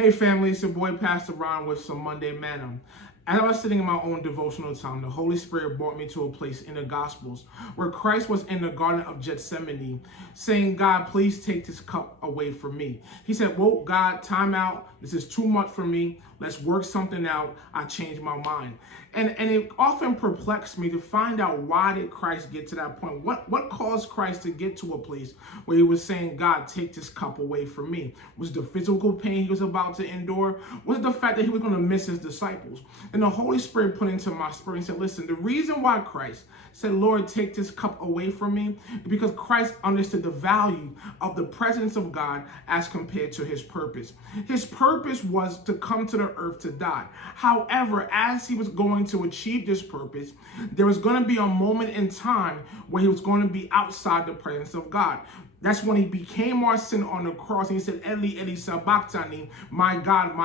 Hey family, it's your boy Pastor Ron with some Monday Manna. As I was sitting in my own devotional time, the Holy Spirit brought me to a place in the Gospels where Christ was in the Garden of Gethsemane saying, God, please take this cup away from me. He said, whoa, God, time out. This is too much for me. Let's work something out. I changed my mind. And it often perplexed me to find out, why did Christ get to that point? What caused Christ to get to a place where he was saying, God, take this cup away from me? Was it the physical pain he was about to endure? Was it the fact that he was going to miss his disciples? And the Holy Spirit put into my spirit and said, listen, the reason why Christ said, Lord, take this cup away from me, is because Christ understood the value of the presence of God as compared to his purpose. His purpose was to come to the earth to die. However, as he was going to achieve this purpose, there was going to be a moment in time where he was going to be outside the presence of God. That's when he became our sin on the cross. And he said, Eli, Eli, sabachthani, my God,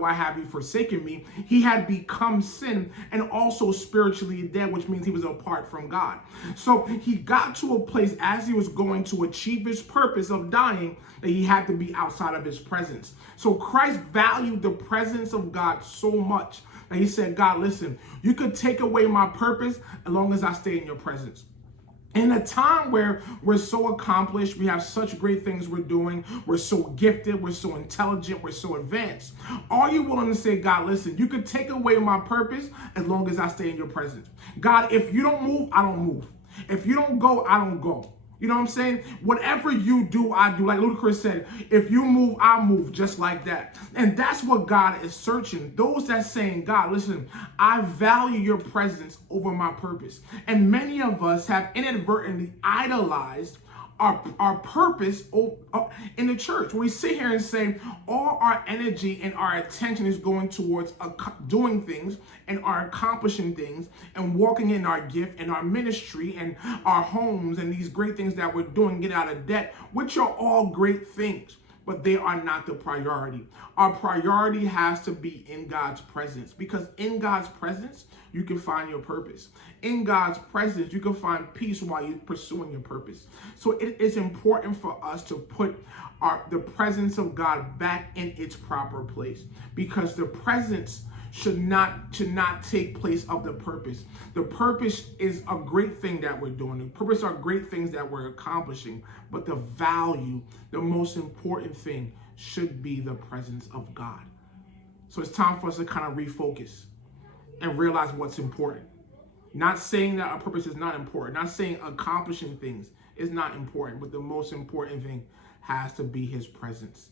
why have you forsaken me? He had become sin and also spiritually dead, which means he was apart from God. So he got to a place as he was going to achieve his purpose of dying that he had to be outside of his presence. So Christ valued the presence of God so much that he said, God, listen, you could take away my purpose as long as I stay in your presence. In a time where we're so accomplished, we have such great things we're doing, we're so gifted, we're so intelligent, we're so advanced, are you willing to say, God, listen, you could take away my purpose as long as I stay in your presence? God, if you don't move, I don't move. If you don't go, I don't go. You know what I'm saying? Whatever you do, I do. Like Ludacris said, if you move, I move, just like that. And that's what God is searching. Those that saying, God, listen, I value your presence over my purpose. And many of us have inadvertently idolized our purpose in the church. We sit here and say all our energy and our attention is going towards doing things and our accomplishing things and walking in our gift and our ministry and our homes and these great things that we're doing, get out of debt, which are all great things, but they are not the priority. Our priority has to be in God's presence, because in God's presence, you can find your purpose. In God's presence, you can find peace while you're pursuing your purpose. So it is important for us to put the presence of God back in its proper place, because the presence should not take place of the purpose. The purpose is a great thing that we're doing. The purpose are great things that we're accomplishing, but the value, the most important thing should be the presence of God. So it's time for us to kind of refocus and realize what's important. Not saying that our purpose is not important, not saying accomplishing things is not important, but the most important thing has to be his presence.